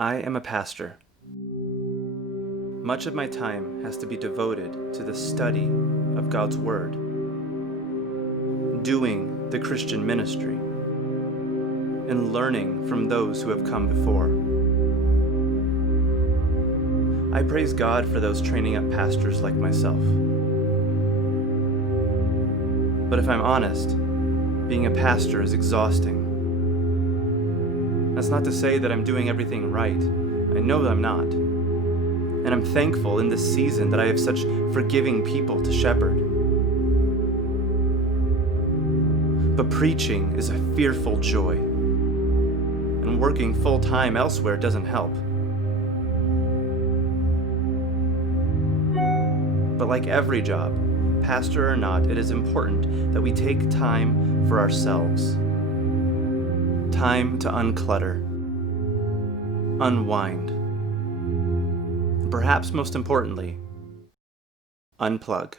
I am a pastor. Much of my time has to be devoted to the study of God's Word, doing the Christian ministry, and learning from those who have come before. I praise God for those training up pastors like myself. But if I'm honest, being a pastor is exhausting. That's not to say that I'm doing everything right. I know that I'm not. And I'm thankful in this season that I have such forgiving people to shepherd. But preaching is a fearful joy. And working full-time elsewhere doesn't help. But like every job, pastor or not, it is important that we take time for ourselves. Time to unclutter, unwind, and perhaps most importantly, unplug.